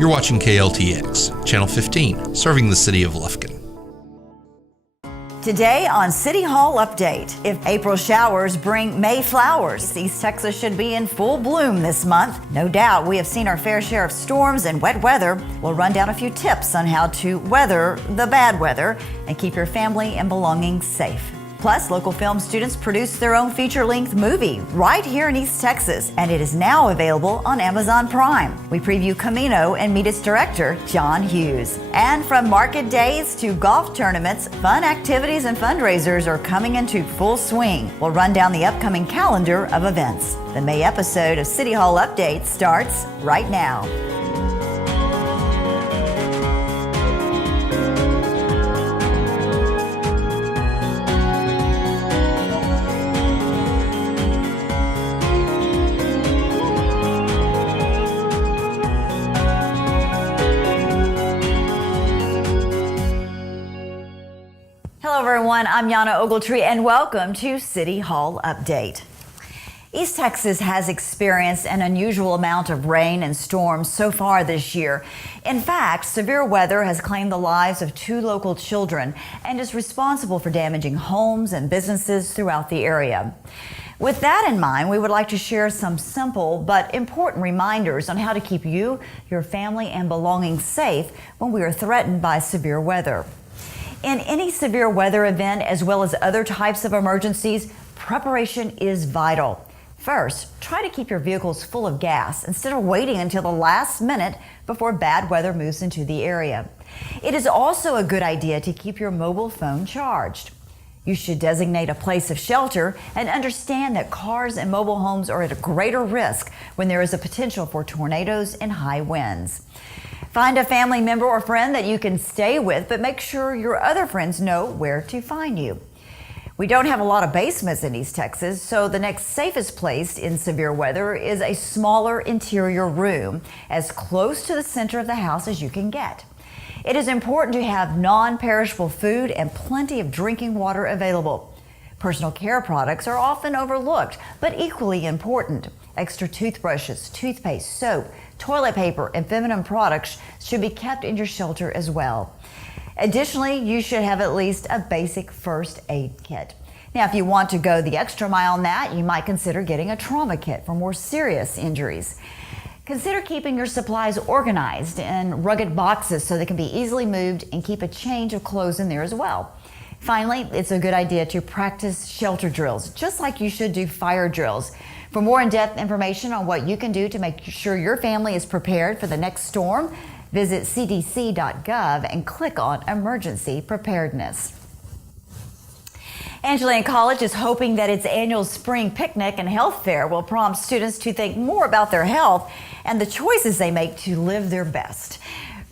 You're watching KLTX, Channel 15, serving the City of Lufkin. Today on City Hall Update, if April showers bring May flowers, East Texas should be in full bloom this month. No doubt we have seen our fair share of storms and wet weather. We'll run down a few tips on how to weather the bad weather and keep your family and belongings safe. Plus, local film students produced their own feature-length movie right here in East Texas, and it is now available on Amazon Prime. We preview Camino and meet its director, John Hughes. And from market days to golf tournaments, fun activities and fundraisers are coming into full swing. We'll run down the upcoming calendar of events. The May episode of City Hall Update starts right now. Hello everyone, I'm Yana Ogletree and welcome to City Hall Update. East Texas has experienced an unusual amount of rain and storms so far this year. In fact, severe weather has claimed the lives of 2 local children and is responsible for damaging homes and businesses throughout the area. With that in mind, we would like to share some simple but important reminders on how to keep you, your family, and belongings safe when we are threatened by severe weather. In any severe weather event, as well as other types of emergencies, preparation is vital. First, try to keep your vehicles full of gas instead of waiting until the last minute before bad weather moves into the area. It is also a good idea to keep your mobile phone charged. You should designate a place of shelter and understand that cars and mobile homes are at a greater risk when there is a potential for tornadoes and high winds. Find a family member or friend that you can stay with, but make sure your other friends know where to find you. We don't have a lot of basements in East Texas, so the next safest place in severe weather is a smaller interior room, as close to the center of the house as you can get. It is important to have non-perishable food and plenty of drinking water available. Personal care products are often overlooked, but equally important. Extra toothbrushes, toothpaste, soap, toilet paper, and feminine products should be kept in your shelter as well. Additionally, you should have at least a basic first aid kit. Now, if you want to go the extra mile on that, you might consider getting a trauma kit for more serious injuries. Consider keeping your supplies organized in rugged boxes so they can be easily moved, and keep a change of clothes in there as well. Finally, it's a good idea to practice shelter drills, just like you should do fire drills. For more in-depth information on what you can do to make sure your family is prepared for the next storm, visit cdc.gov and click on Emergency Preparedness. Angelina College is hoping that its annual spring picnic and health fair will prompt students to think more about their health and the choices they make to live their best.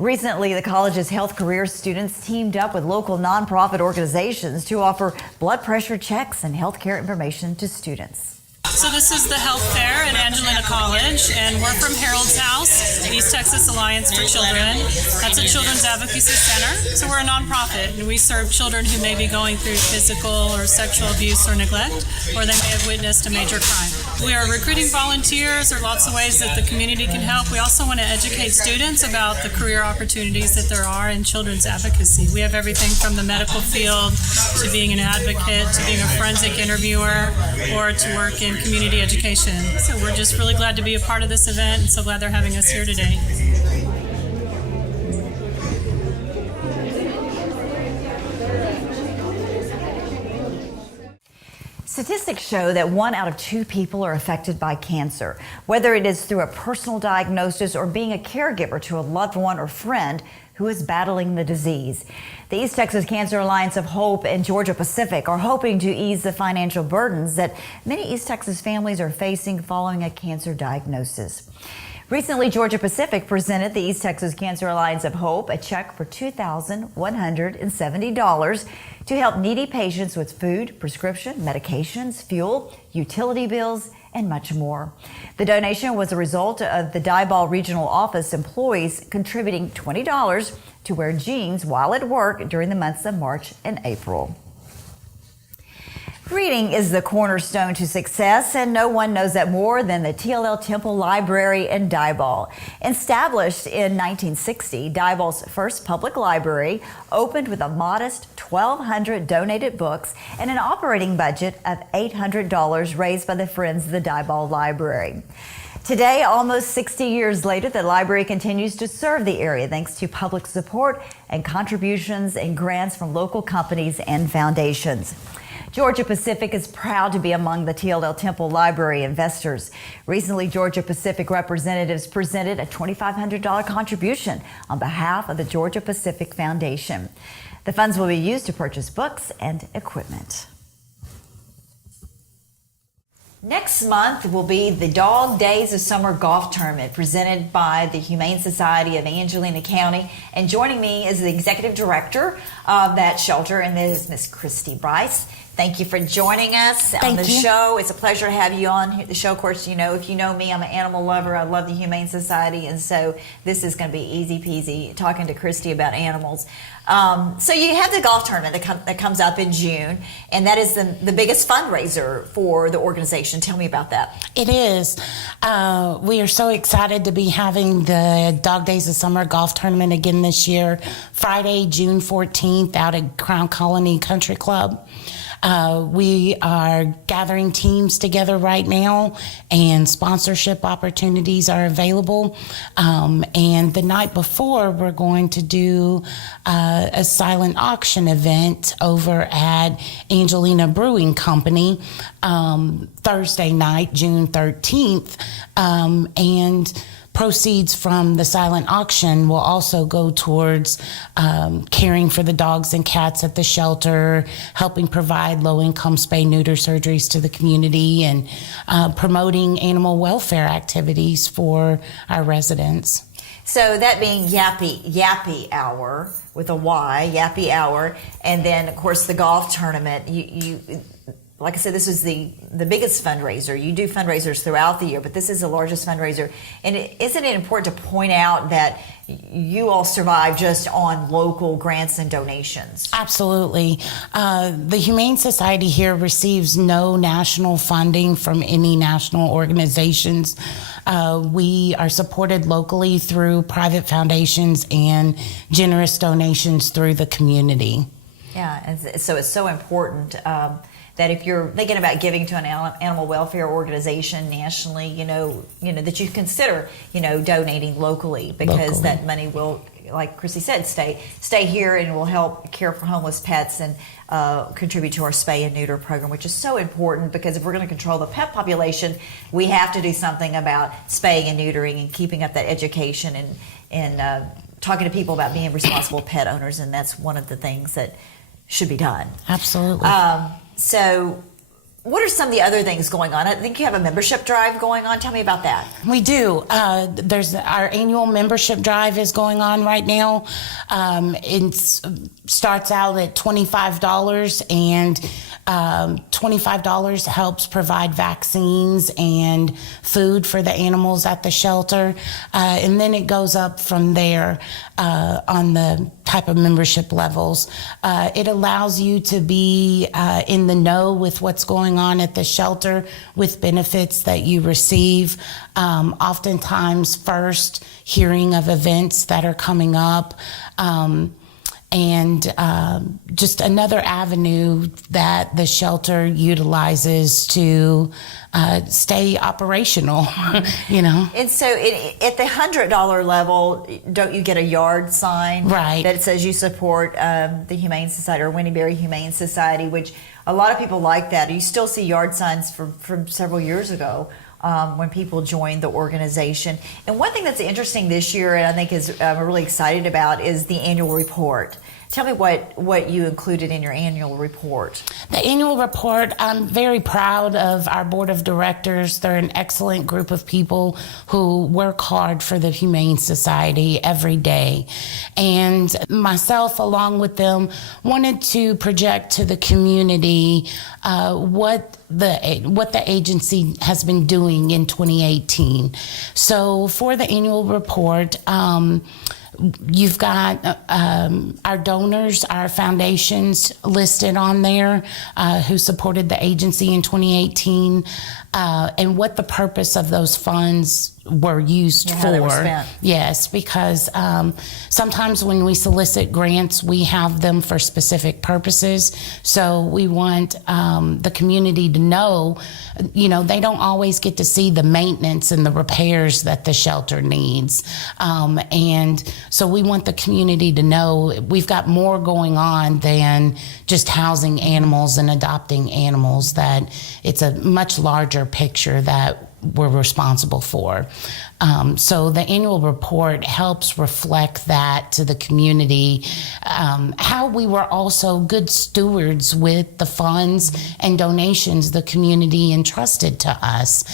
Recently, the college's health career students teamed up with local nonprofit organizations to offer blood pressure checks and healthcare information to students. So this is the health fair at Angelina College, and we're from Harold's House, East Texas Alliance for Children. That's a children's advocacy center. So we're a nonprofit, and we serve children who may be going through physical or sexual abuse or neglect, or they may have witnessed a major crime. We are recruiting volunteers. There are lots of ways that the community can help. We also want to educate students about the career opportunities that there are in children's advocacy. We have everything from the medical field to being an advocate to being a forensic interviewer or to work in community education. So we're just really glad to be a part of this event, and so glad they're having us here today. Statistics show that 1 out of 2 people are affected by cancer, whether it is through a personal diagnosis or being a caregiver to a loved one or friend who is battling the disease. The East Texas Cancer Alliance of Hope and Georgia Pacific are hoping to ease the financial burdens that many East Texas families are facing following a cancer diagnosis. Recently, Georgia Pacific presented the East Texas Cancer Alliance of Hope a check for $2,170 to help needy patients with food, prescription, medications, fuel, utility bills, and much more. The donation was a result of the Diboll Regional Office employees contributing $20 to wear jeans while at work during the months of March and April. Reading is the cornerstone to success, and no one knows that more than the TLL Temple Library in Diboll. Established in 1960, Diboll's first public library opened with a modest 1,200 donated books and an operating budget of $800 raised by the Friends of the Diboll Library. Today, almost 60 years later, the library continues to serve the area thanks to public support and contributions and grants from local companies and foundations. Georgia Pacific is proud to be among the TLL Temple Library investors. Recently, Georgia Pacific representatives presented a $2,500 contribution on behalf of the Georgia Pacific Foundation. The funds will be used to purchase books and equipment. Next month will be the Dog Days of Summer Golf Tournament presented by the Humane Society of Angelina County. And joining me is the executive director of that shelter, and that is Miss Christy Bryce. Thank you for joining us on the show. It's a pleasure to have you on the show. Of course, you know, if you know me, I'm an animal lover. I love the Humane Society, and so this is going to be easy peasy talking to Christy about animals. So you have the golf tournament that comes up in June, and that is the biggest fundraiser for the organization. Tell me about that. It is. We are so excited to be having the Dog Days of Summer Golf Tournament again this year, Friday, June 14th, out at Crown Colony Country Club. We are gathering teams together right now, and sponsorship opportunities are available. And the night before, we're going to do a silent auction event over at Angelina Brewing Company Thursday night, June 13th. And proceeds from the silent auction will also go towards caring for the dogs and cats at the shelter, helping provide low-income spay-neuter surgeries to the community, and promoting animal welfare activities for our residents. So that being Yappy Hour with a Y, Yappy Hour, and then of course the golf tournament. You like I said, this is the biggest fundraiser. You do fundraisers throughout the year, but this is the largest fundraiser. And isn't it important to point out that you all survive just on local grants and donations? Absolutely. The Humane Society here receives no national funding from any national organizations. We are supported locally through private foundations and generous donations through the community. Yeah, and so it's so important that if you're thinking about giving to an animal welfare organization nationally, you know that you consider, donating locally, because that money will, like Chrissy said, stay here and will help care for homeless pets and contribute to our spay and neuter program, which is so important, because if we're going to control the pet population, we have to do something about spaying and neutering and keeping up that education and talking to people about being responsible pet owners, and that's one of the things that should be done. Absolutely. So what are some of the other things going on? I think you have a membership drive going on. Tell me about that. We do. There's our annual membership drive is going on right now. It starts out at $25, and $25 helps provide vaccines and food for the animals at the shelter. And then it goes up from there on the type of membership levels. It allows you to be in the know with what's going on at the shelter, with benefits that you receive. Oftentimes first hearing of events that are coming up. And just another avenue that the shelter utilizes to stay operational, And so at the $100 level, don't you get a yard sign? Right. That it says you support the Humane Society or Winnieberry Humane Society, which a lot of people like that. You still see yard signs from several years ago. When people join the organization. And one thing that's interesting this year, and I think is we're really excited about, is the annual report. Tell me what you included in your annual report. The annual report, I'm very proud of our board of directors. They're an excellent group of people who work hard for the Humane Society every day. And myself, along with them, wanted to project to the community what the agency has been doing in 2018. So for the annual report, You've got our donors, our foundations listed on there who supported the agency in 2018, and what the purpose of those funds were used how they were for. spent. Yes, because sometimes when we solicit grants, we have them for specific purposes. So we want the community to know, they don't always get to see the maintenance and the repairs that the shelter needs. And so we want the community to know we've got more going on than just housing animals and adopting animals, that it's a much larger picture that we're responsible for. So the annual report helps reflect that to the community, how we were also good stewards with the funds and donations the community entrusted to us.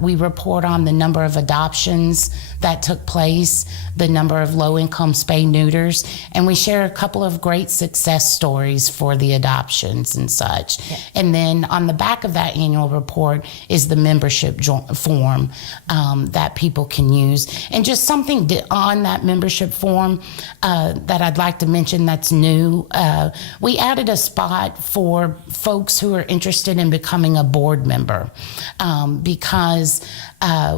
We report on the number of adoptions that took place, the number of low-income spay-neuters, and we share a couple of great success stories for the adoptions and such. Yeah. And then on the back of that annual report is the membership form that people can use. And just something on that membership form that I'd like to mention that's new. We added a spot for folks who are interested in becoming a board member, because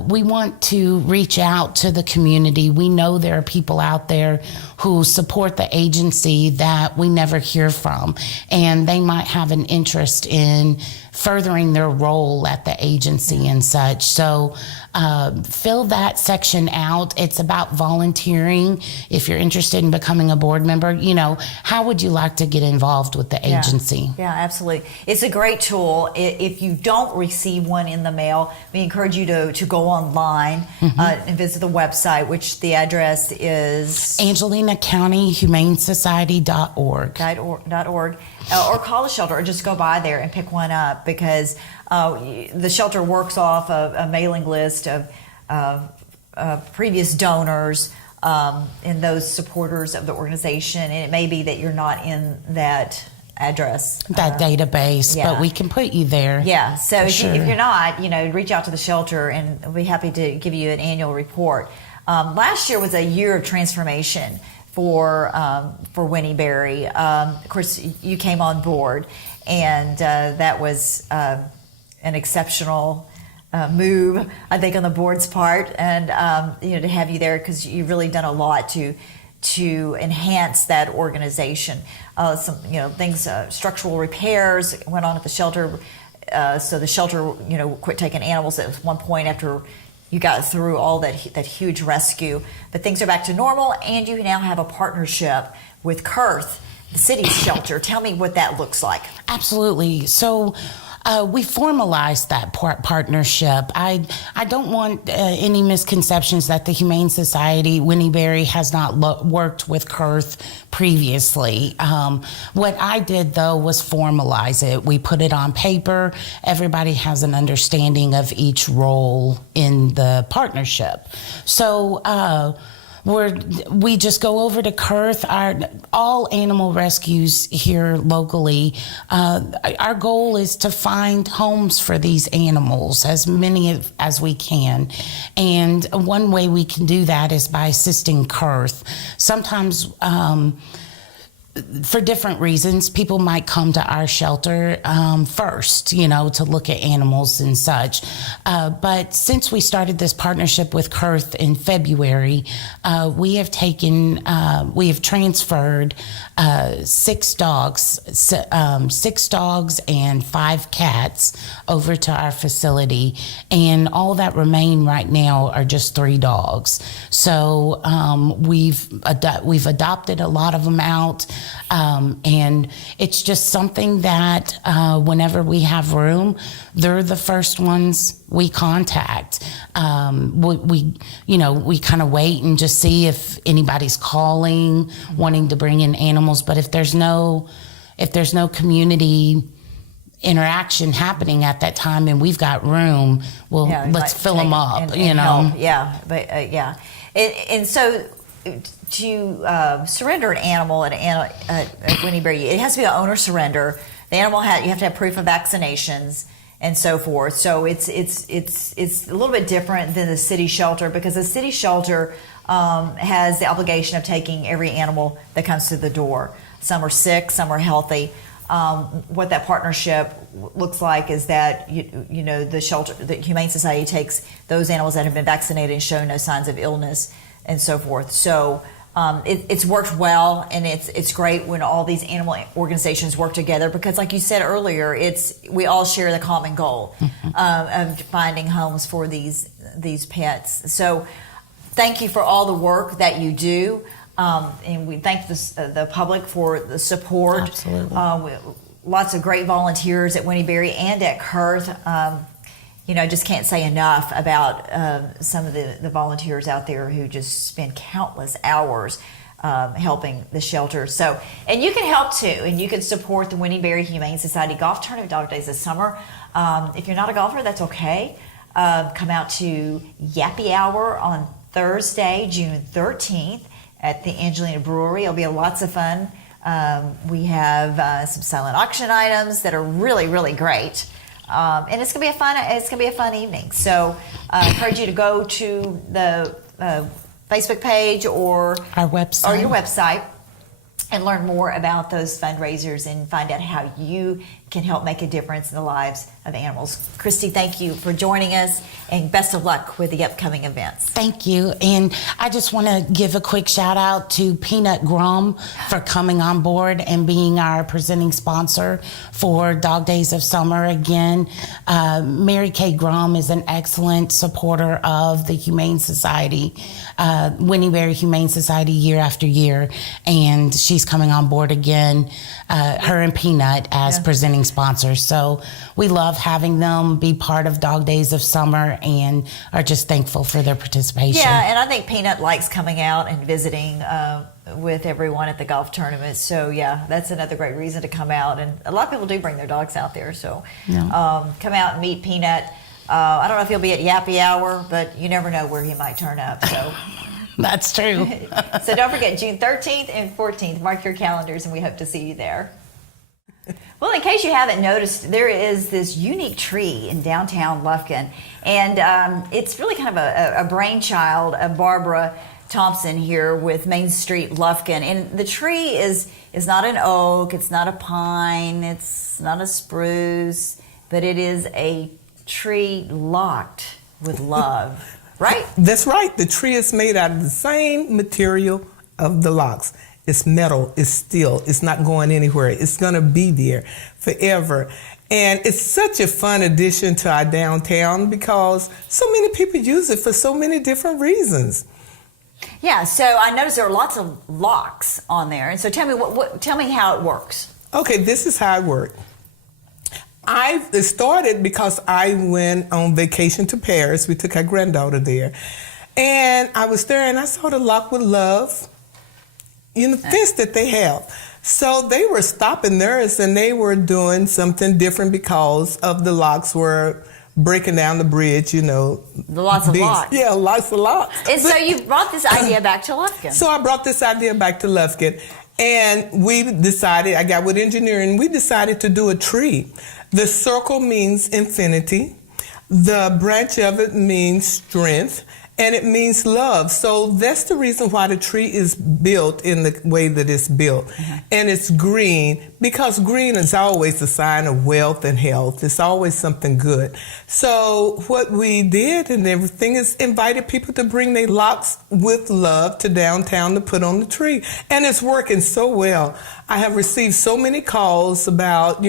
we want to reach out to the community. We know there are people out there who support the agency that we never hear from, and they might have an interest in furthering their role at the agency and such. So fill that section out. It's about volunteering. If you're interested in becoming a board member, how would you like to get involved with the agency? Yeah, absolutely. It's a great tool. If you don't receive one in the mail, we encourage you to go online and visit the website, which the address is Angelina County Humane Society.org. .org. Or call the shelter, or just go by there and pick one up, because the shelter works off a mailing list of previous donors and those supporters of the organization. And it may be that you're not in that address, that database, but we can put you there. Yeah. So if you're not, reach out to the shelter, and we'll be happy to give you an annual report. Last year was a year of transformation for Winnie Berry. Of course, you came on board, and that was an exceptional move, I think, on the board's part, and to have you there, because you've really done a lot to enhance that organization. Some things, structural repairs went on at the shelter, so the shelter quit taking animals at one point after you got through all that huge rescue. But things are back to normal, and you now have a partnership with Kurth, the city's shelter. Tell me what that looks like. Absolutely. So we formalized that partnership. I don't want any misconceptions that the Humane Society, Winnie Berry, has not worked with Kurth previously. What I did, though, was formalize it. We put it on paper. Everybody has an understanding of each role in the partnership. So we just go over to Kurth. All animal rescues here locally, our goal is to find homes for these animals, as many as we can. And one way we can do that is by assisting Kurth. Sometimes for different reasons, people might come to our shelter first, to look at animals and such. But since we started this partnership with Kurth in February, we have transferred 6 dogs and 5 cats over to our facility, and all that remain right now are just 3 dogs. So we've adopted a lot of them out. And it's just something that whenever we have room, they're the first ones we contact. We kind of wait and just see if anybody's calling, wanting to bring in animals. But if there's no community interaction happening at that time and we've got room, let's fill them up. Help. Yeah, and so to surrender an animal at Winnie Berry, it has to be an owner surrender. The animal you have to have proof of vaccinations, and so forth. So it's a little bit different than the city shelter, because the city shelter has the obligation of taking every animal that comes through the door. Some are sick, some are healthy. What that partnership looks like is that you know the shelter, the Humane Society takes those animals that have been vaccinated and show no signs of illness and so forth. So it's worked well, and it's great when all these animal organizations work together, because, like you said earlier, we all share the common goal of finding homes for these pets. So thank you for all the work that you do. And we thank the public for the support. Absolutely. Lots of great volunteers at Winnie Berry and at Kurth. Just can't say enough about some of the volunteers out there who just spend countless hours helping the shelter. So, and you can help too, and you can support the Winnie Berry Humane Society Golf Tournament Dog Days this summer. If you're not a golfer, that's okay. Come out to Yappy Hour on Thursday, June 13th. At the Angelina Brewery. It'll be lots of fun. We have some silent auction items that are really, really great, and it's gonna be a fun evening. So I encourage you to go to the Facebook page or our website, or your website, and learn more about those fundraisers and find out how you can help make a difference in the lives of animals. Christy, thank you for joining us, and best of luck with the upcoming events. Thank you. And I just want to give a quick shout out to Peanut Grum for coming on board and being our presenting sponsor for Dog Days of Summer again. Mary Kay Grum is an excellent supporter of the Humane Society, Winnie Berry Humane Society, year after year. And she's coming on board again, her and Peanut as presenting sponsors. So we love having them be part of Dog Days of Summer and are just thankful for their participation. Yeah, and I think Peanut likes coming out and visiting with everyone at the golf tournament. So yeah, that's another great reason to come out. And a lot of people do bring their dogs out there. So come out and meet Peanut. I don't know if he'll be at Yappy Hour, but you never know where he might turn up. So that's true. So don't forget, June 13th and 14th. Mark your calendars, and we hope to see you there. Well, in case you haven't noticed, there is this unique tree in downtown Lufkin, and it's really kind of a brainchild of Barbara Thompson here with Main Street Lufkin. And the tree is not an oak, it's not a pine, it's not a spruce, but it is a tree locked with love, right? That's right. The tree is made out of the same material of the locks. It's metal, it's steel, it's not going anywhere. It's going to be there forever. And it's such a fun addition to our downtown because so many people use it for so many different reasons. Yeah, so I noticed there are lots of locks on there. And so tell me how it works. Okay, this is how it worked. It started because I went on vacation to Paris. We took our granddaughter there. And I was there and I saw the lock with love, fence that they have. So they were stopping theirs and they were doing something different because of the locks were breaking down the bridge, Lots of locks. Yeah, lots of locks. And so you brought this idea back to Lufkin. So I brought this idea back to Lufkin, and we decided, I got with engineering, we decided to do a tree. The circle means infinity. The branch of it means strength. And it means love. So that's the reason why the tree is built in the way that it's built. Mm-hmm. And it's green because green is always a sign of wealth and health. It's always something good. So what we did and everything is invited people to bring their locks with love to downtown to put on the tree. And it's working so well. I have received so many calls about,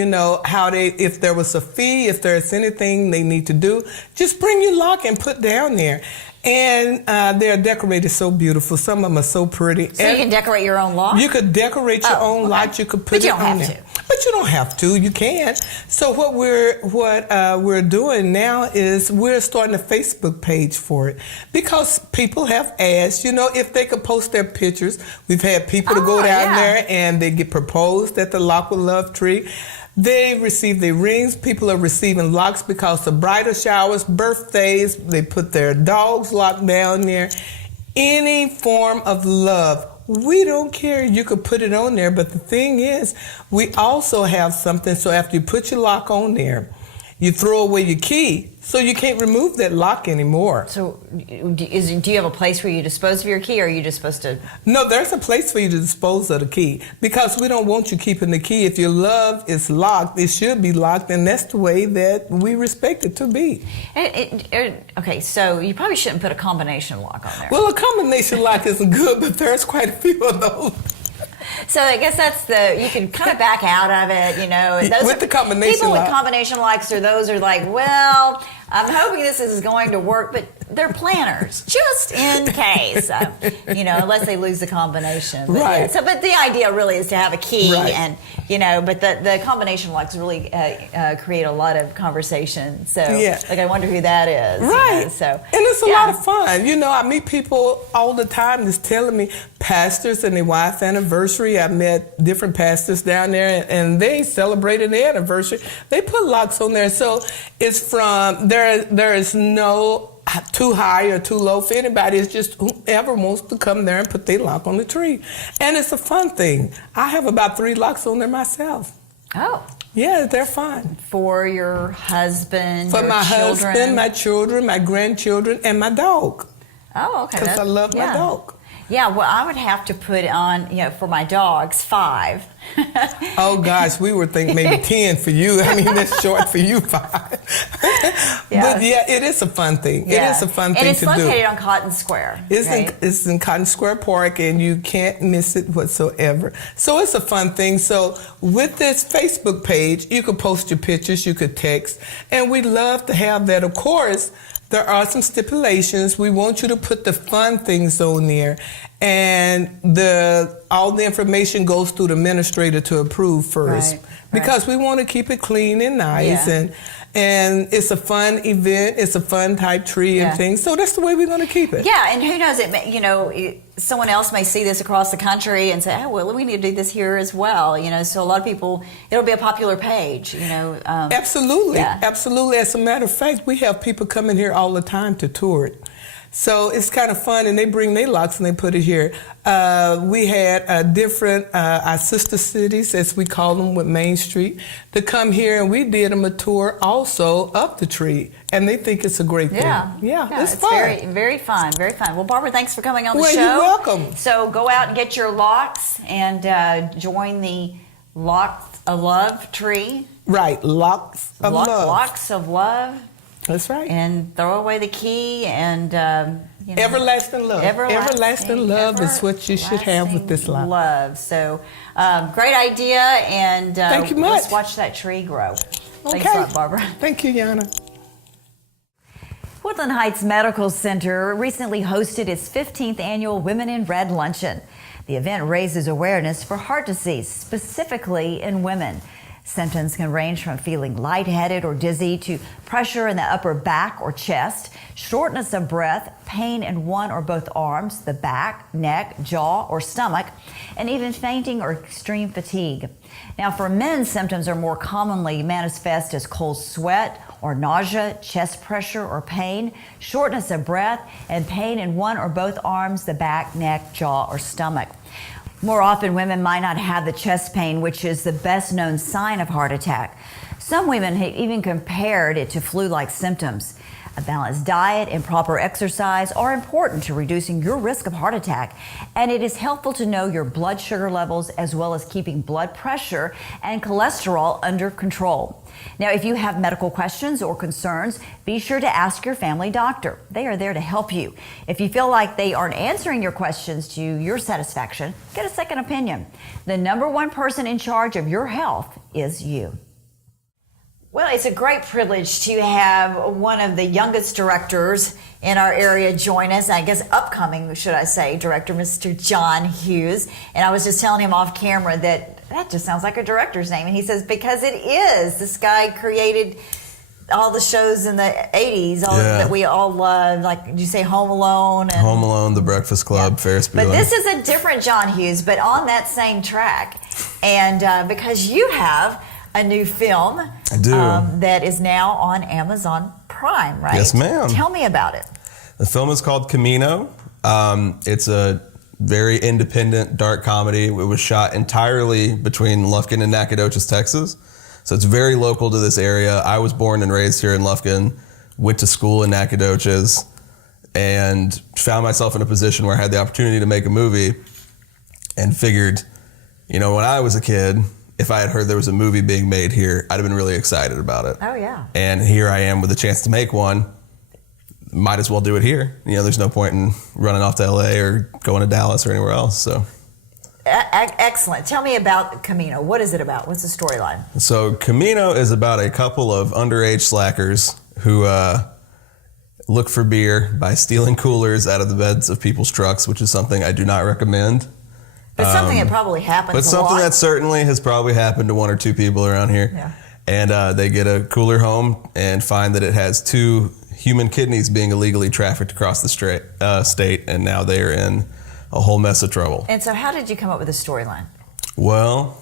how if there was a fee, if there's anything they need to do, just bring your lock and put down there. And they're decorated so beautiful. Some of them are so pretty. So you can decorate your own lock? You could decorate your own lock. You could put it on there. But you don't have to. But you don't have to. You can. So what we're doing now is we're starting a Facebook page for it because people have asked, if they could post their pictures. We've had people to go down there and they get proposed at the Lock with Love tree. They receive their rings. People are receiving locks because of bridal showers, birthdays. They put their dogs locked down there. Any form of love. We don't care. You could put it on there. But the thing is, we also have something. So after you put your lock on there, you throw away your key, so you can't remove that lock anymore. So, do you have a place where you dispose of your key, or are you just supposed to? No, there's a place for you to dispose of the key, because we don't want you keeping the key. If your love is locked, it should be locked, and that's the way that we respect it to be. Okay, so you probably shouldn't put a combination lock on there. Well, a combination lock isn't good, but there's quite a few of those. So I guess you can kind of back out of it, you know. And those with the combination people lock. with combination locks are like, well, I'm hoping this is going to work, but they're planners, just in case, you know, unless they lose the combination. But right. Yeah, but the idea really is to have a key, right. and you know, but the combination locks really create a lot of conversation. So, like, I wonder who that is. Right. You know, so, and it's a lot of fun. You know, I meet people all the time that's telling me, pastors and their wife anniversary. I met different pastors down there, and they celebrated their anniversary. They put locks on there, so it's from there is no too high or too low for anybody. It's just whoever wants to come there and put their lock on the tree. And it's a fun thing. I have about 3 locks on there myself. Oh. Yeah, they're fun. For your husband, For your my children. husband, my children, my grandchildren, and my dog. Oh, okay. Because I love my dog. Yeah, well, I would have to put on, you know, for my dogs, 5. Oh, gosh, we were thinking maybe 10 for you. I mean, that's short for you, 5. Yeah. But, yeah, it is a fun thing. Yeah. It is a fun thing to do. And it's located on Cotton Square. It's in Cotton Square Park, and you can't miss it whatsoever. So it's a fun thing. So with this Facebook page, you could post your pictures, you could text, and we'd love to have that. Of course, there are some stipulations. We want you to put the fun things on there, and all the information goes through the administrator to approve first, because we want to keep it clean and nice, and it's a fun event. It's a fun type tree and things. So that's the way we're going to keep it. Yeah, and who knows? You know, someone else may see this across the country and say, "Oh, well, we need to do this here as well." You know, so a lot of people, it'll be a popular page. You know, absolutely, absolutely. As a matter of fact, we have people coming here all the time to tour it. So it's kind of fun, and they bring their locks and they put it here. We had different, our sister cities, as we call them, with Main Street, to come here, and we did them a tour also of the tree, and they think it's a great thing. Yeah, it's fun. Very, very fun, very fun. Well, Barbara, thanks for coming on the show. Well, you're welcome. So go out and get your locks and join the Locks of Love tree. Right, Locks of Love. Locks of Love. That's right. And throw away the key and, you know. Everlasting love. Everlasting love is what you should have with this lock. Love. So, great idea. And thank you much. Let's watch that tree grow. Okay. Thanks a lot, Barbara. Thank you, Yana. Woodland Heights Medical Center recently hosted its 15th annual Women in Red Luncheon. The event raises awareness for heart disease, specifically in women. Symptoms can range from feeling lightheaded or dizzy to pressure in the upper back or chest, shortness of breath, pain in one or both arms, the back, neck, jaw, or stomach, and even fainting or extreme fatigue. Now, for men, symptoms are more commonly manifest as cold sweat or nausea, chest pressure or pain, shortness of breath, and pain in one or both arms, the back, neck, jaw, or stomach. More often, women might not have the chest pain, which is the best known sign of heart attack. Some women have even compared it to flu-like symptoms. A balanced diet and proper exercise are important to reducing your risk of heart attack, and it is helpful to know your blood sugar levels as well as keeping blood pressure and cholesterol under control. Now, if you have medical questions or concerns, be sure to ask your family doctor. They are there to help you. If you feel like they aren't answering your questions to your satisfaction, get a second opinion. The #1 person in charge of your health is you. Well, it's a great privilege to have one of the youngest directors in our area join us. I guess upcoming, should I say, director, Mr. John Hughes. And I was just telling him off camera that just sounds like a director's name. And he says, because it is. This guy created all the shows in the 80s that we all loved. Like, did you say Home Alone? And Home Alone, The Breakfast Club, Ferris Bueller. But this is a different John Hughes, but on that same track. And because you have a new film I do. That is now on Amazon Prime, right? Yes, ma'am. Tell me about it. The film is called Camino. It's a very independent, dark comedy. It was shot entirely between Lufkin and Nacogdoches, Texas. So it's very local to this area. I was born and raised here in Lufkin, went to school in Nacogdoches, and found myself in a position where I had the opportunity to make a movie, and figured, when I was a kid, if I had heard there was a movie being made here, I'd have been really excited about it. Oh, yeah. And here I am with a chance to make one. Might as well do it here. There's no point in running off to LA or going to Dallas or anywhere else. So. Excellent. Tell me about Camino. What is it about? What's the storyline? So Camino is about a couple of underage slackers who look for beer by stealing coolers out of the beds of people's trucks, which is something I do not recommend. But something that probably happens But something that certainly has probably happened to one or two people around here. Yeah. And they get a cooler home and find that it has 2 human kidneys being illegally trafficked across the state, and now they are in a whole mess of trouble. And so how did you come up with the storyline? Well,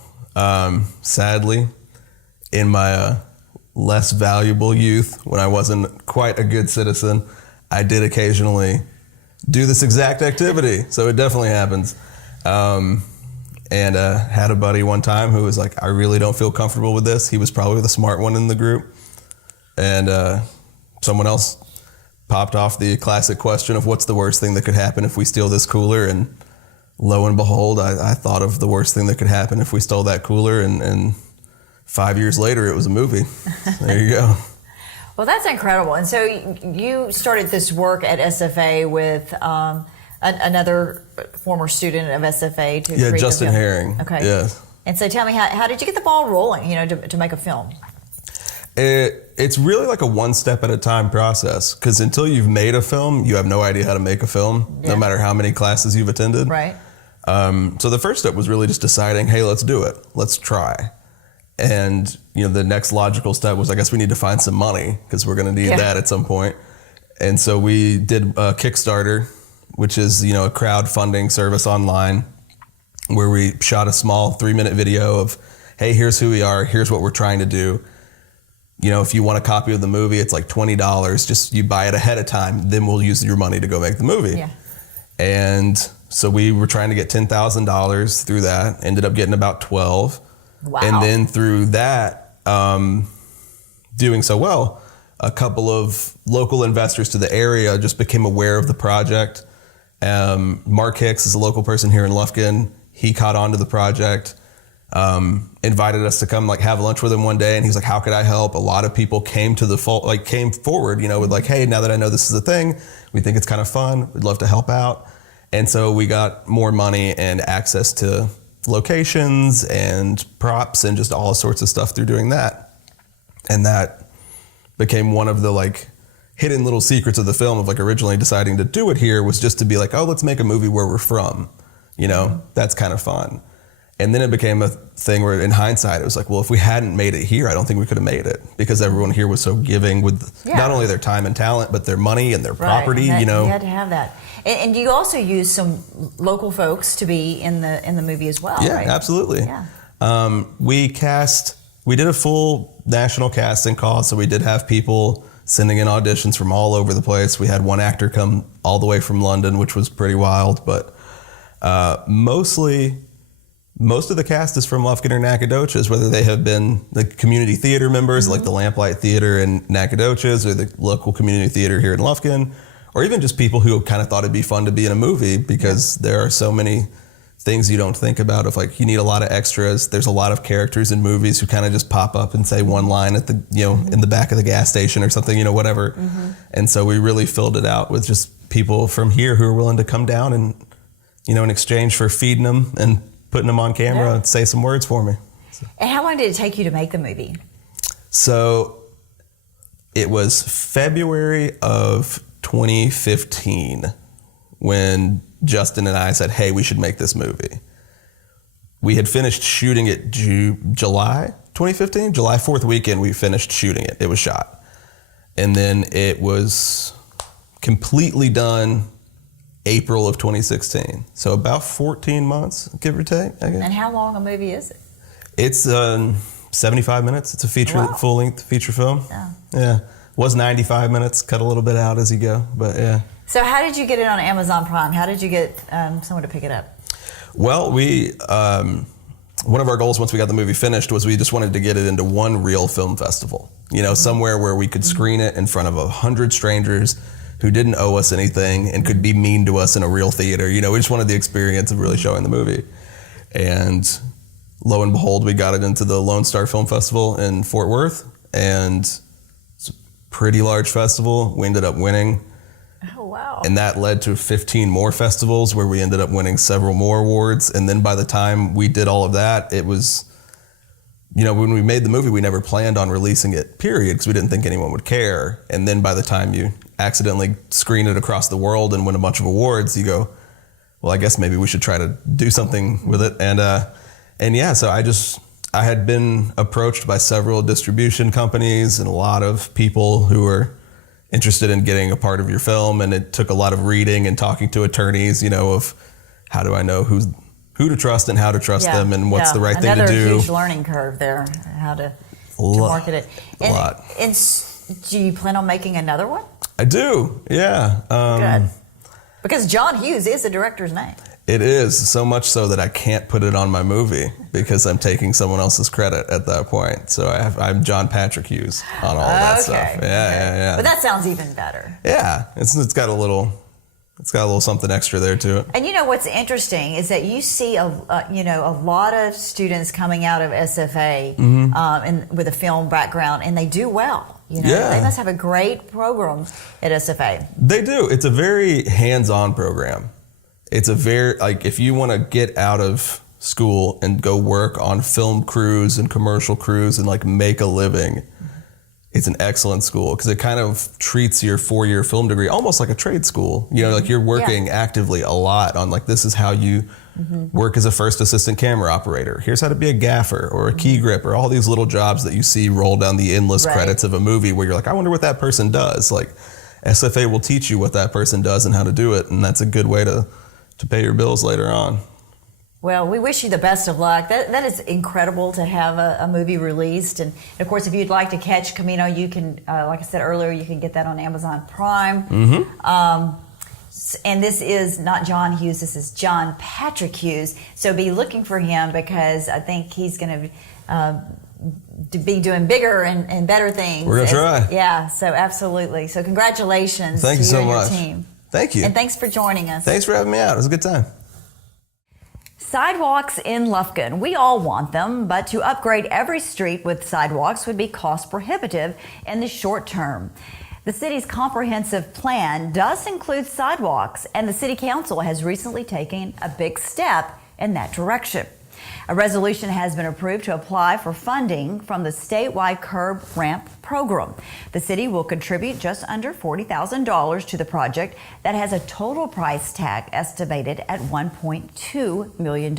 sadly, in my less valuable youth, when I wasn't quite a good citizen, I did occasionally do this exact activity. So it definitely happens. And had a buddy one time who was like, I really don't feel comfortable with this. He was probably the smart one in the group. And someone else popped off the classic question of what's the worst thing that could happen if we steal this cooler, and lo and behold, I thought of the worst thing that could happen if we stole that cooler, and 5 years later it was a movie. There you go. Well, that's incredible. And so you started this work at SFA with another former student of SFA to create Justin the film. Herring. Okay. Yes. And so tell me, how did you get the ball rolling, to make a film? It's really like a one step at a time process, because until you've made a film, you have no idea how to make a film, no matter how many classes you've attended. Right. So the first step was really just deciding, hey, let's do it. Let's try. And, the next logical step was, I guess we need to find some money, because we're going to need that at some point. And so we did a Kickstarter, which is, a crowdfunding service online, where we shot a small 3-minute video of, hey, here's who we are, here's what we're trying to do. If you want a copy of the movie, it's like $20. Just you buy it ahead of time, then we'll use your money to go make the movie. Yeah. And so we were trying to get $10,000 through that, ended up getting about 12. Wow. And then through that, doing so well, a couple of local investors to the area just became aware of the project. Mark Hicks is a local person here in Lufkin. He caught on to the project. Invited us to come have lunch with him one day, and he was like, how could I help? A lot of people came forward, with hey, now that I know this is a thing, we think it's kind of fun, we'd love to help out. And so we got more money and access to locations and props and just all sorts of stuff through doing that. And that became one of the hidden little secrets of the film of originally deciding to do it here was just to be oh, let's make a movie where we're from, that's kind of fun. And then it became a thing where, in hindsight, it was well, if we hadn't made it here, I don't think we could have made it, because everyone here was so giving with not only their time and talent, but their money and their property. And you had to have that. And you also used some local folks to be in the movie as well. Yeah, right? absolutely. Yeah. We did a full national casting call, so we did have people sending in auditions from all over the place. We had one actor come all the way from London, which was pretty wild, but most of the cast is from Lufkin or Nacogdoches, whether they have been the community theater members, like the Lamplight Theater in Nacogdoches, or the local community theater here in Lufkin, or even just people who kind of thought it'd be fun to be in a movie, because there are so many things you don't think about of you need a lot of extras. There's a lot of characters in movies who kind of just pop up and say one line at the, in the back of the gas station or something, whatever. And so we really filled it out with just people from here who are willing to come down and, in exchange for feeding them and putting them on camera and say some words for me. So. And how long did it take you to make the movie? So it was February of 2015 when Justin and I said, hey, we should make this movie. We had finished shooting it July 2015, July 4th weekend, we finished shooting it. It was shot. And then it was completely done April of 2016. So about 14 months, give or take, I guess. And how long a movie is it? It's 75 minutes. It's a full-length feature film. Yeah. Was 95 minutes, cut a little bit out as you go, but yeah. So how did you get it on Amazon Prime? How did you get someone to pick it up? Well, we one of our goals once we got the movie finished was we just wanted to get it into one real film festival, somewhere where we could screen it in front of 100 strangers who didn't owe us anything and could be mean to us in a real theater. We just wanted the experience of really showing the movie. And lo and behold, we got it into the Lone Star Film Festival in Fort Worth, and it's a pretty large festival. We ended up winning. Oh, wow. And that led to 15 more festivals where we ended up winning several more awards. And then by the time we did all of that, it was, when we made the movie, we never planned on releasing it, period, because we didn't think anyone would care. And then by the time you accidentally screen it across the world and win a bunch of awards, you go, well, I guess maybe we should try to do something with it. And yeah, so I had been approached by several distribution companies and a lot of people who were interested in getting a part of your film, and it took a lot of reading and talking to attorneys, of how do I know who to trust and how to trust them and what's the right thing to do. Another huge learning curve there, how to market it. A lot. And do you plan on making another one? I do, yeah. Good. Because John Hughes is the director's name. It is, so much so that I can't put it on my movie because I'm taking someone else's credit at that point. So I'm John Patrick Hughes on all of that stuff. Yeah. But that sounds even better. Yeah, it's got a little something extra there to it. And what's interesting is that you see a lot of students coming out of SFA and with a film background, and they do well. They must have a great program at SFA. They do. It's a very hands-on program. It's a very, if you want to get out of school and go work on film crews and commercial crews and make a living, it's an excellent school because it kind of treats your 4-year film degree almost like a trade school. You're working actively a lot on this is how you work as a first assistant camera operator. Here's how to be a gaffer or a key gripper, all these little jobs that you see roll down the endless credits of a movie where you're I wonder what that person does. SFA will teach you what that person does and how to do it, and that's a good way to pay your bills later on. Well, we wish you the best of luck. That is incredible to have a movie released. And of course, if you'd like to catch Camino, you can, like I said earlier, you can get that on Amazon Prime. And this is not John Hughes, this is John Patrick Hughes. So be looking for him because I think he's going to be doing bigger and better things. We're going to try. Yeah, so absolutely. So congratulations to you and your much. team. Thank you. And thanks for joining us. Thanks for having me out. It was a good time. Sidewalks in Lufkin. We all want them, but to upgrade every street with sidewalks would be cost prohibitive in the short term. The city's comprehensive plan does include sidewalks, and the City Council has recently taken a big step in that direction. A resolution has been approved to apply for funding from the statewide curb ramp program. The city will contribute just under $40,000 to the project that has a total price tag estimated at $1.2 million.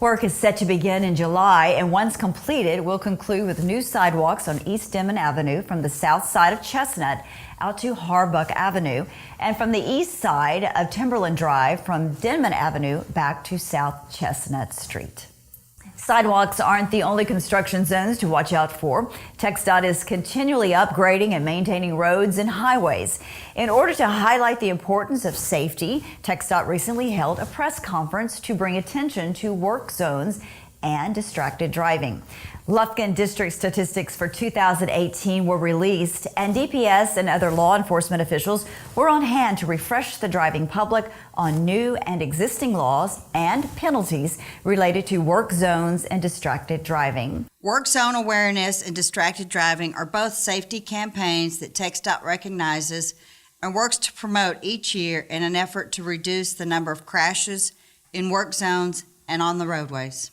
Work is set to begin in July, and once completed, will conclude with new sidewalks on East Denman Avenue from the south side of Chestnut out to Harbuck Avenue, and from the east side of Timberland Drive from Denman Avenue back to South Chestnut Street. Sidewalks aren't the only construction zones to watch out for. TxDOT is continually upgrading and maintaining roads and highways. In order to highlight the importance of safety, TxDOT recently held a press conference to bring attention to work zones and distracted driving. Lufkin district statistics for 2018 were released, and DPS and other law enforcement officials were on hand to refresh the driving public on new and existing laws and penalties related to work zones and distracted driving. Work zone awareness and distracted driving are both safety campaigns that TxDOT recognizes and works to promote each year in an effort to reduce the number of crashes in work zones and on the roadways.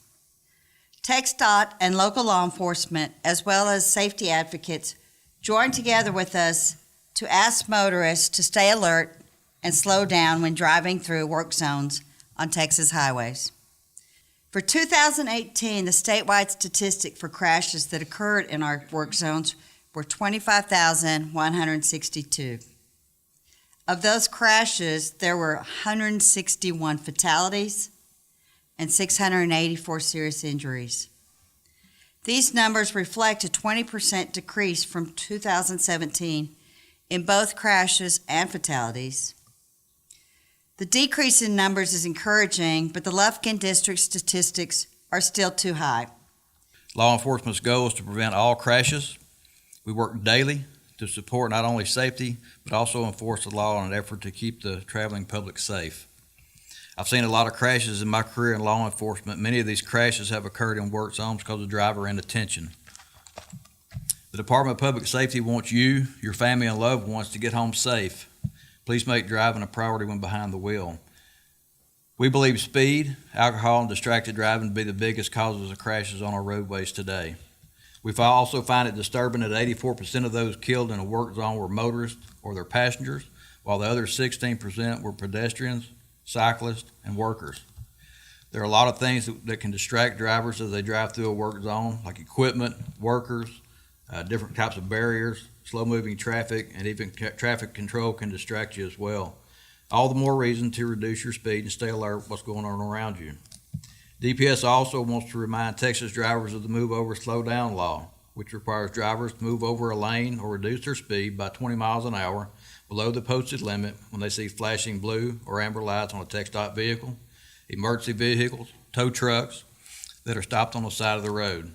TxDOT and local law enforcement, as well as safety advocates, join together with us to ask motorists to stay alert and slow down when driving through work zones on Texas highways. For 2018, the statewide statistic for crashes that occurred in our work zones were 25,162. Of those crashes, there were 161 fatalities and 684 serious injuries. These numbers reflect a 20% decrease from 2017 in both crashes and fatalities. The decrease in numbers is encouraging, but the Lufkin district statistics are still too high. Law enforcement's goal is to prevent all crashes. We work daily to support not only safety, but also enforce the law in an effort to keep the traveling public safe. I've seen a lot of crashes in my career in law enforcement. Many of these crashes have occurred in work zones because of driver inattention. The Department of Public Safety wants you, your family, and loved ones to get home safe. Please make driving a priority when behind the wheel. We believe speed, alcohol, and distracted driving to be the biggest causes of crashes on our roadways today. We also find it disturbing that 84% of those killed in a work zone were motorists or their passengers, while the other 16% were pedestrians, cyclists, and workers. There are a lot of things that can distract drivers as they drive through a work zone, like equipment, workers, different types of barriers, slow-moving traffic, and even traffic control can distract you as well. All the more reason to reduce your speed and stay alert what's going on around you. DPS also wants to remind Texas drivers of the move over, slow down law, which requires drivers to move over a lane or reduce their speed by 20 miles an hour below the posted limit when they see flashing blue or amber lights on a TxDOT vehicle, emergency vehicles, tow trucks that are stopped on the side of the road.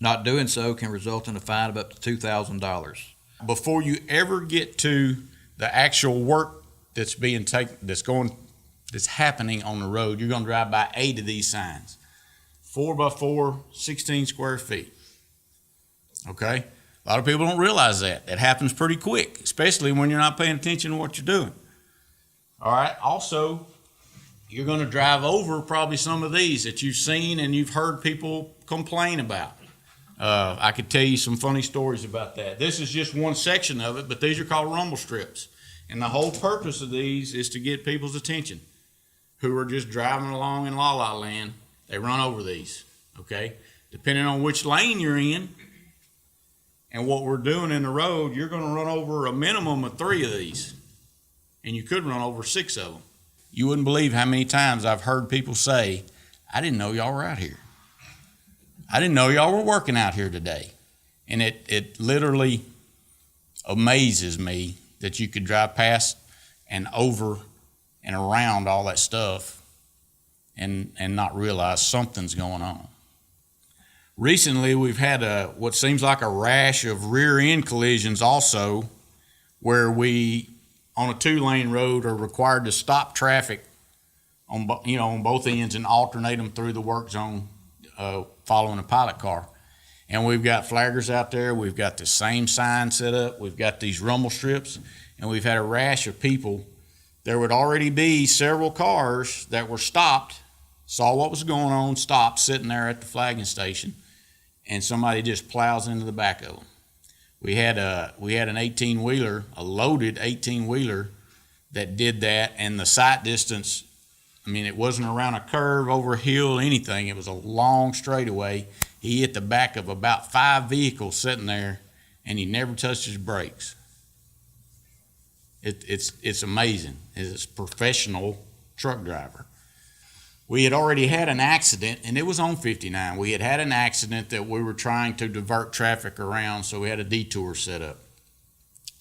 Not doing so can result in a fine of up to $2,000. Before you ever get to the actual work that's being taken, that's happening on the road, you're going to drive by 8 of these signs. 4x4, 16 square feet. Okay? A lot of people don't realize that. It happens pretty quick, especially when you're not paying attention to what you're doing. All right? Also, you're going to drive over probably some of these that you've seen and you've heard people complain about. I could tell you some funny stories about that. This is just one section of it, but these are called rumble strips. And the whole purpose of these is to get people's attention who are just driving along in la-la land. They run over these, okay? Depending on which lane you're in and what we're doing in the road, you're going to run over a minimum of 3 of these. And you could run over 6 of them. You wouldn't believe how many times I've heard people say, I didn't know y'all were out here. I didn't know y'all were working out here today. And it literally amazes me that you could drive past and over and around all that stuff and not realize something's going on. Recently, we've had what seems like a rash of rear end collisions also, where we, on a 2-lane road, are required to stop traffic on both ends and alternate them through the work zone following a pilot car. And we've got flaggers out there. We've got the same sign set up. We've got these rumble strips, and we've had a rash of people. There would already be several cars that were stopped, saw what was going on, stopped, sitting there at the flagging station, and somebody just plows into the back of them. We had an 18-wheeler, a loaded 18-wheeler that did that, and the sight distance, I mean, it wasn't around a curve, over a hill, anything. It was a long straightaway. He hit the back of about 5 vehicles sitting there, and he never touched his brakes. It's amazing. It's a professional truck driver. We had already had an accident, and it was on 59. We had an accident that we were trying to divert traffic around, so we had a detour set up.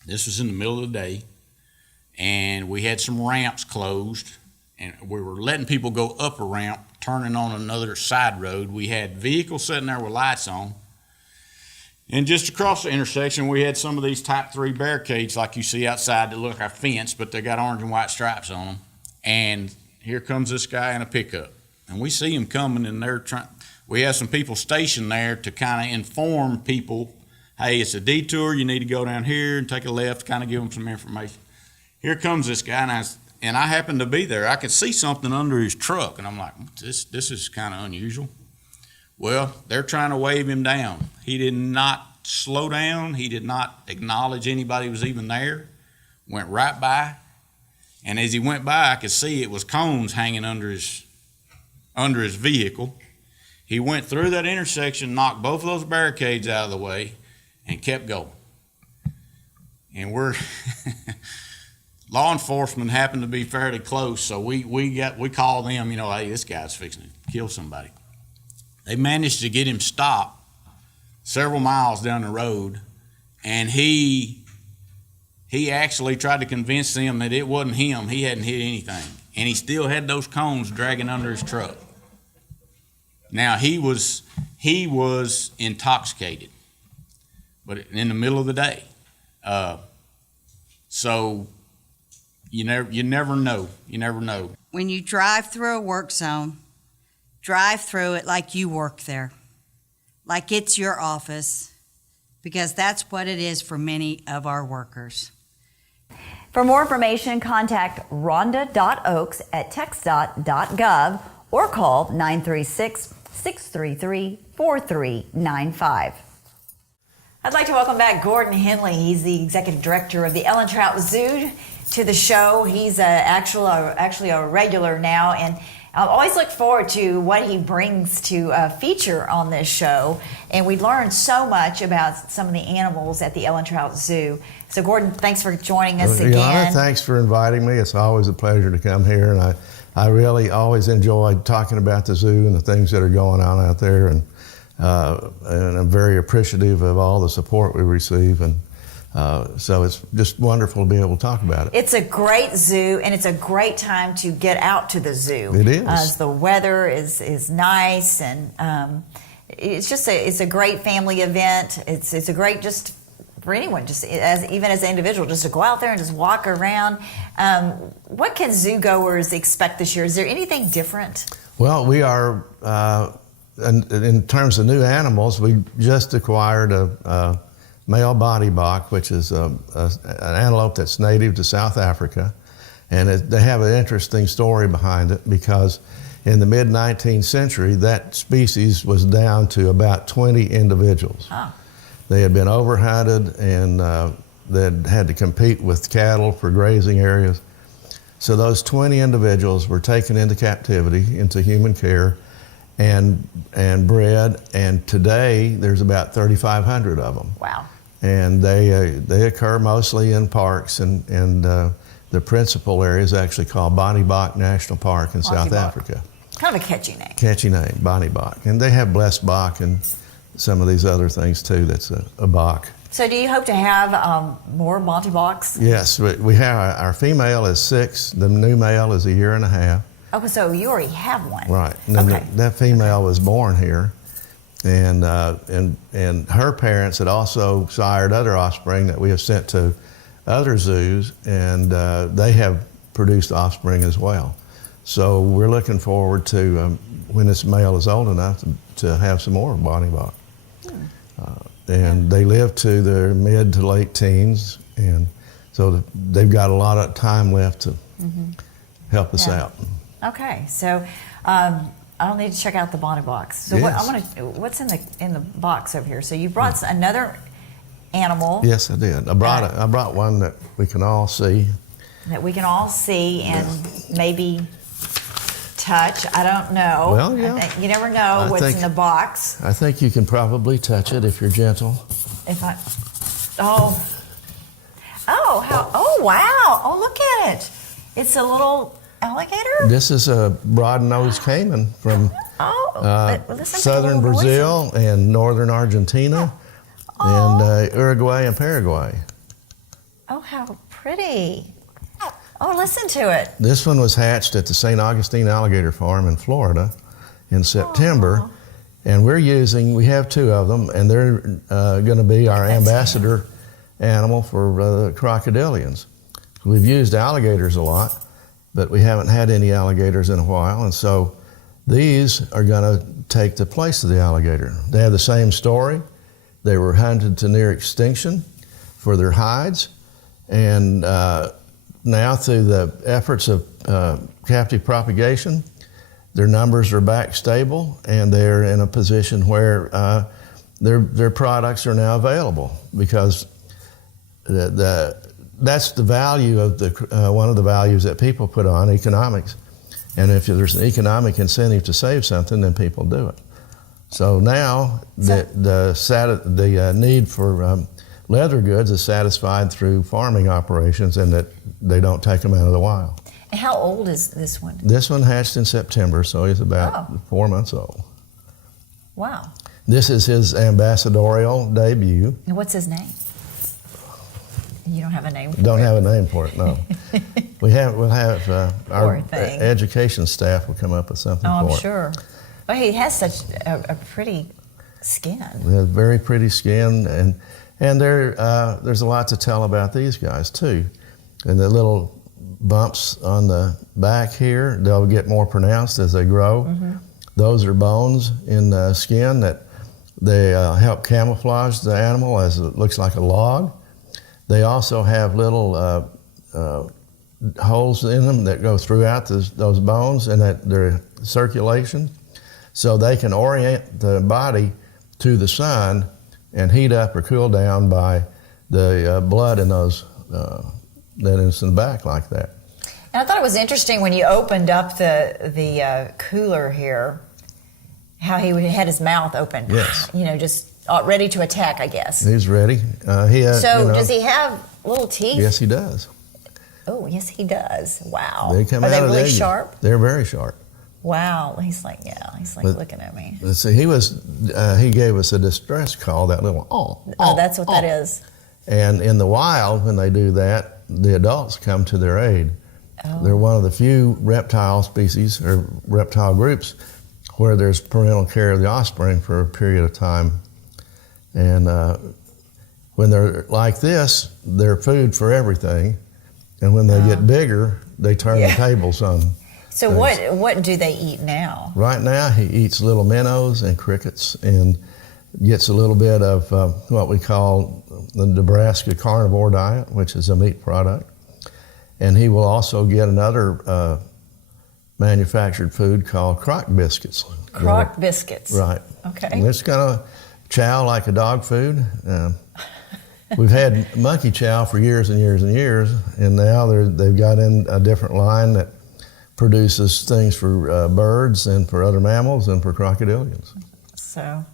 This was in the middle of the day, and we had some ramps closed, and we were letting people go up a ramp, turning on another side road. We had vehicles sitting there with lights on. And just across the intersection, we had some of these type 3 barricades like you see outside that look like a fence, but they got orange and white stripes on them. And here comes this guy in a pickup. And we see him coming, and we have some people stationed there to kind of inform people, hey, it's a detour, you need to go down here and take a left, kind of give them some information. Here comes this guy, and I happened to be there. I could see something under his truck, and I'm like, this is kind of unusual. Well, they're trying to wave him down. He did not slow down. He did not acknowledge anybody was even there. Went right by. And as he went by, I could see it was cones hanging under his vehicle. He went through that intersection, knocked both of those barricades out of the way, and kept going. And law enforcement happened to be fairly close, so we called them, hey, this guy's fixing to kill somebody. They managed to get him stopped several miles down the road, and he actually tried to convince them that it wasn't him. He hadn't hit anything, and he still had those cones dragging under his truck. Now he was intoxicated, but in the middle of the day. So you never know. You never know. When you drive through a work zone, drive through it like you work there, like it's your office, because that's what it is for many of our workers. For more information, contact rhonda.oaks@txdot.gov or call 936-633-4395. I'd like to welcome back Gordon Henley. He's the executive director of the Ellen Trout Zoo to the show. He's actually a regular now, and I always look forward to what he brings to feature on this show. And we learned so much about some of the animals at the Ellen Trout Zoo. So, Gordon, thanks for joining us again. Yana, thanks for inviting me. It's always a pleasure to come here, and I really always enjoy talking about the zoo and the things that are going on out there. And I'm very appreciative of all the support we receive. And so it's just wonderful to be able to talk about it. It's a great zoo, and it's a great time to get out to the zoo. It is. The weather is nice, and it's a great family event. It's a great just for anyone, just even as an individual, just to go out there and just walk around. What can zoo goers expect this year? Is there anything different? Well, we are in terms of new animals. We just acquired a male body bok, which is an antelope that's native to South Africa. And they have an interesting story behind it, because in the mid-19th century, that species was down to about 20 individuals. Oh. They had been overhunted, and they had to compete with cattle for grazing areas. So those 20 individuals were taken into captivity, into human care, and bred, and today there's about 3,500 of them. Wow. And they occur mostly in parks, and the principal area is actually called Bonnie Bok National Park in South Africa. Kind of a catchy name. Catchy name, Bonnie Bok. And they have blessed bok and some of these other things too. That's a bok. So do you hope to have more Bonnie Boks? Yes, we have. Our female is 6. The new male is 1.5 years. Oh, so you already have one. Right. And then that female was born here. And her parents had also sired other offspring that we have sent to other zoos, and they have produced offspring as well. So we're looking forward to when this male is old enough to have some more Bonnie Bok. And they live to their mid to late teens, and so they've got a lot of time left to help us out. Okay, so I'll need to check out the Bonnie Boks. So Yes. what's in the box over here? So you brought another animal. Yes, I did. I brought one that we can all see. That we can all see and maybe touch. I don't know. Well, yeah. You never know what's in the box. I think you can probably touch it if you're gentle. Oh wow! Oh, look at it. It's a little alligator. This is a broad-nosed caiman from southern Brazil and northern Argentina and Uruguay and Paraguay. Oh, how pretty. Oh, listen to it. This one was hatched at the St. Augustine Alligator Farm in Florida in September. And we have 2 of them, and they're going to be our ambassador animal for the crocodilians. We've used alligators a lot, but we haven't had any alligators in a while, and so these are going to take the place of the alligator. They have the same story. They were hunted to near extinction for their hides, and now through the efforts of captive propagation, their numbers are back stable, and they're in a position where their products are now available, because that's the value of one of the values that people put on economics. And if there's an economic incentive to save something, then people do it. So now the need for leather goods is satisfied through farming operations, and that they don't take them out of the wild. And how old is this one? This one hatched in September, so he's about 4 months old. Wow. This is his ambassadorial debut. And what's his name? You don't have a name for it? Don't have a name for it, no. We'll have our education staff will come up with something for it. I'm sure. Oh, he has such a pretty skin. They have very pretty skin, and there's a lot to tell about these guys too. And the little bumps on the back here, they'll get more pronounced as they grow. Mm-hmm. Those are bones in the skin that they help camouflage the animal as it looks like a log. They also have little holes in them that go throughout those bones and that their circulation, so they can orient the body to the sun and heat up or cool down by the blood in those that is in the back like that. And I thought it was interesting when you opened up the cooler here, how he had his mouth open. Yes. You know, just ready to attack, I guess. He's ready. Does he have little teeth? Yes, he does. Oh, yes, he does. Wow. They come Are out they of the really egg. sharp? They're very sharp. Wow. He's like looking at me. Let's see, he gave us a distress call, that little Oh, that's what that is. And in the wild, when they do that, the adults come to their aid. Oh. They're one of the few reptile species or reptile groups where there's parental care of the offspring for a period of time. And when they're like this, they're food for everything. And when they get bigger, they turn the tables on. So things. what do they eat now? Right now, he eats little minnows and crickets and gets a little bit of what we call the Nebraska carnivore diet, which is a meat product. And he will also get another manufactured food called crock biscuits. Crock biscuits. Right. Okay. And it's kind of chow like a dog food. We've had monkey chow for years and years and years, and now they've got in a different line that produces things for birds and for other mammals and for crocodilians. So,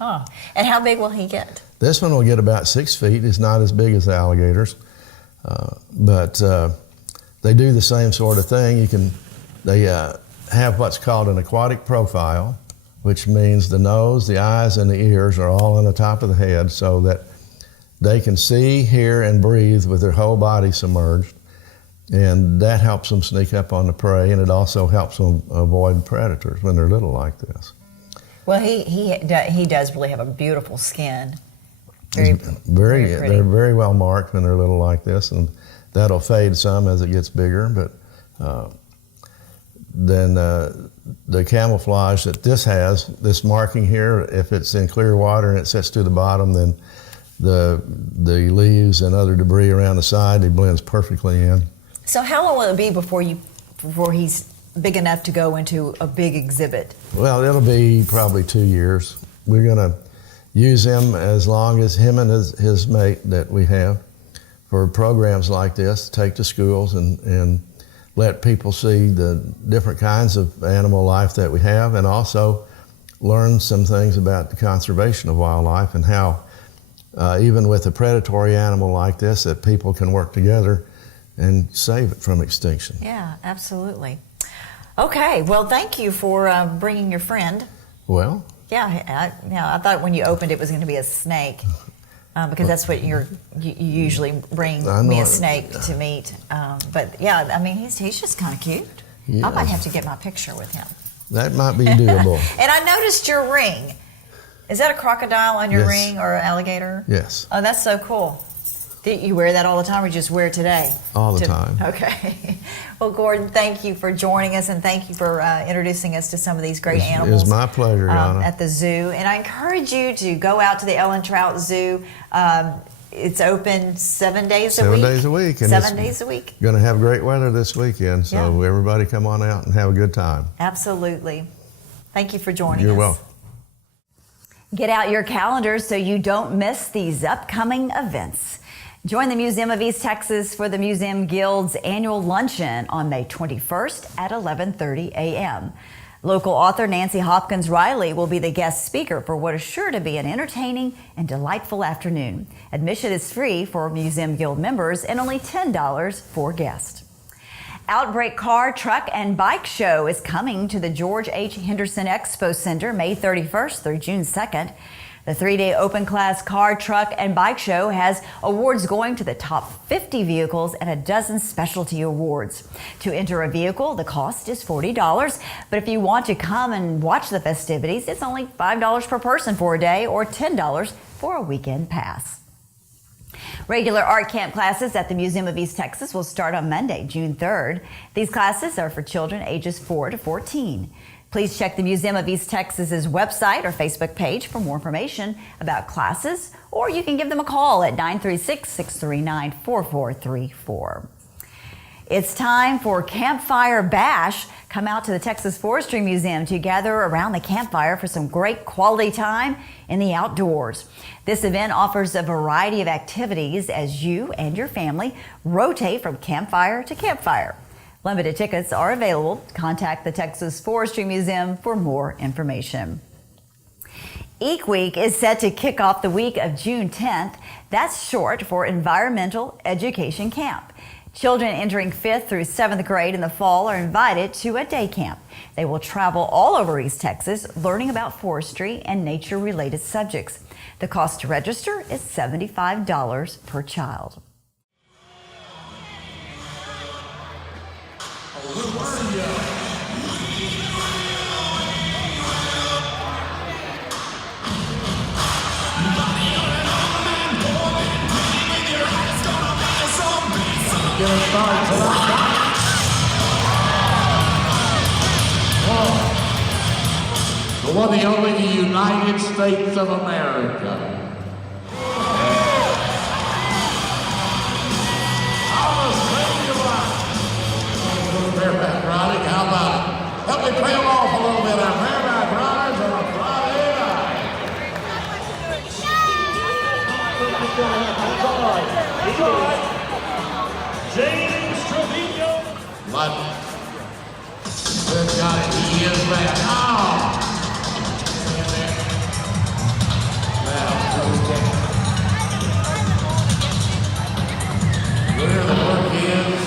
and how big will he get? This one will get about 6 feet. It's not as big as alligators, but they do the same sort of thing. They have what's called an aquatic profile, which means the nose, the eyes, and the ears are all on the top of the head so that they can see, hear, and breathe with their whole body submerged. And that helps them sneak up on the prey, and it also helps them avoid predators when they're little like this. Well, he does really have a beautiful skin. Very pretty. They're very well marked when they're little like this, and that'll fade some as it gets bigger. But then the camouflage that this has, this marking here, if it's in clear water and it sits to the bottom, then the leaves and other debris around the side, he blends perfectly in. So how long will it be before he's big enough to go into a big exhibit? Well, it'll be probably 2 years. We're going to use him as long as him and his mate that we have for programs like this, take to schools and let people see the different kinds of animal life that we have, and also learn some things about the conservation of wildlife and how even with a predatory animal like this, that people can work together and save it from extinction. Yeah, absolutely. Okay, well, thank you for bringing your friend. Well, I thought when you opened it was going to be a snake, because that's what you usually bring me a snake to meet. But yeah, I mean, he's just kind of cute. Yeah. I might have to get my picture with him. That might be doable. And I noticed your ring. Is that a crocodile on your Yes. ring or an alligator? Yes. Oh, that's so cool. Do you wear that all the time or just wear it today? All the time. Okay. Well, Gordon, thank you for joining us, and thank you for introducing us to some of these great animals. It's my pleasure, Yana. At the zoo. And I encourage you to go out to the Ellen Trout Zoo. It's open 7 days a week. 7 days a week. And 7 days a week. Going to have great weather this weekend, so everybody come on out and have a good time. Absolutely. Thank you for joining us. You're welcome. Get out your calendars so you don't miss these upcoming events. Join the Museum of East Texas for the Museum Guild's annual luncheon on May 21st at 11:30 a.m. Local author Nancy Hopkins Riley will be the guest speaker for what is sure to be an entertaining and delightful afternoon. Admission is free for Museum Guild members and only $10 for guests. Outbreak Car, Truck, and Bike Show is coming to the George H. Henderson Expo Center May 31st through June 2nd. The 3-day open class car, truck, and bike show has awards going to the top 50 vehicles and a dozen specialty awards. To enter a vehicle, the cost is $40, but if you want to come and watch the festivities, it's only $5 per person for a day or $10 for a weekend pass. Regular art camp classes at the Museum of East Texas will start on Monday, June 3rd. These classes are for children ages 4 to 14. Please check the Museum of East Texas's website or Facebook page for more information about classes, or you can give them a call at 936-639-4434. It's time for Campfire Bash. Come out to the Texas Forestry Museum to gather around the campfire for some great quality time in the outdoors. This event offers a variety of activities as you and your family rotate from campfire to campfire. Limited tickets are available. Contact the Texas Forestry Museum for more information. Eek Week is set to kick off the week of June 10th. That's short for Environmental Education Camp. Children entering 5th through 7th grade in the fall are invited to a day camp. They will travel all over East Texas learning about forestry and nature-related subjects. The cost to register is $75 per child. The one, the only, the United States of America. Bareback riding, how about it? Help me play them off a little bit. Our bareback riders on a Friday night. James Trevino. But good God, he is back. Oh! Now, where the work is.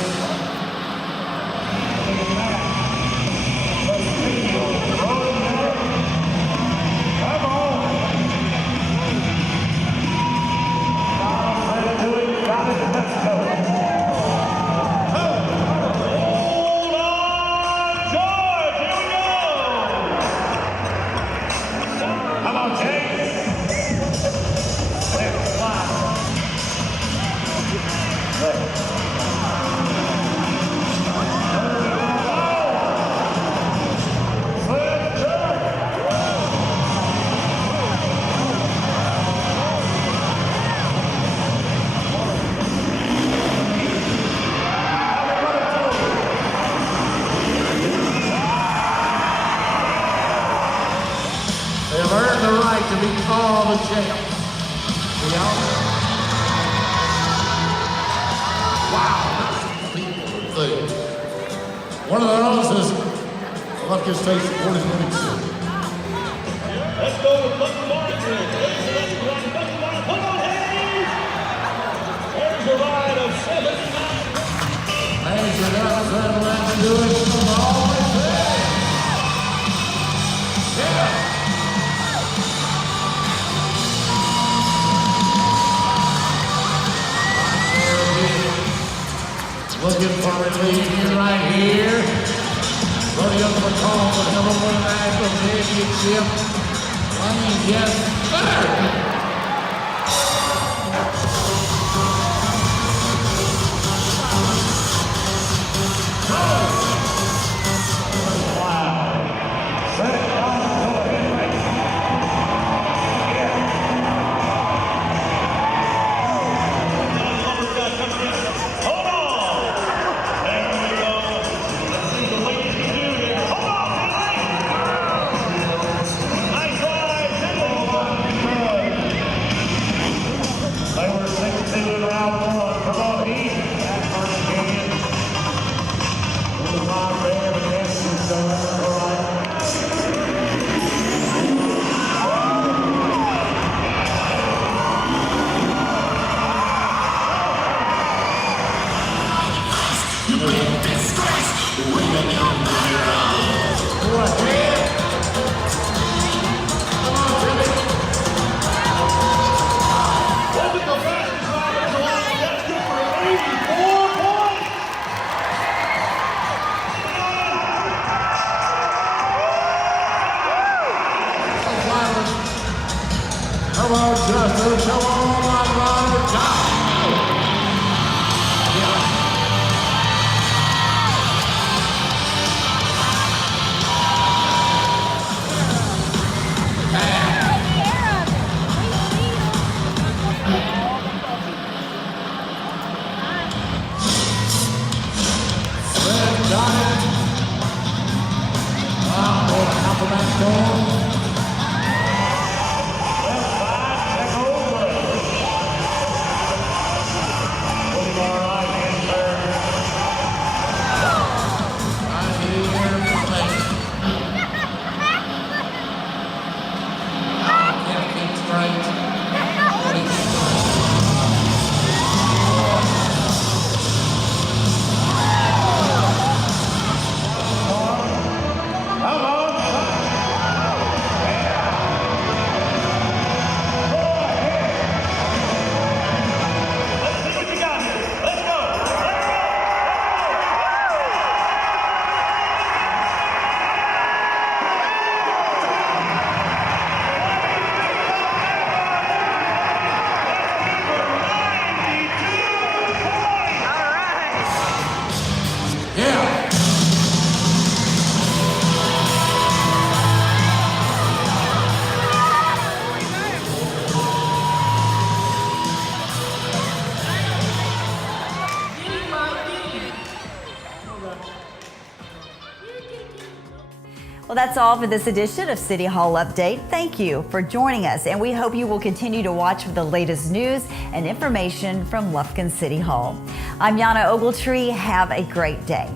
They have earned the right to be called the champs. Wow, that's people and things. One of those is Lufkin State Support is winning city. Let's go with Buck Martin. Come on, Hayes! There's a ride of 79. Measured up, let's do it from all the way. Yeah. Looking for relief right here. Rodeo for call for number 1 national championship. Lane, yes, sir. Nice ride. Well, that's all for this edition of City Hall Update. Thank you for joining us, and we hope you will continue to watch for the latest news and information from Lufkin City Hall. I'm Yana Ogletree. Have a great day.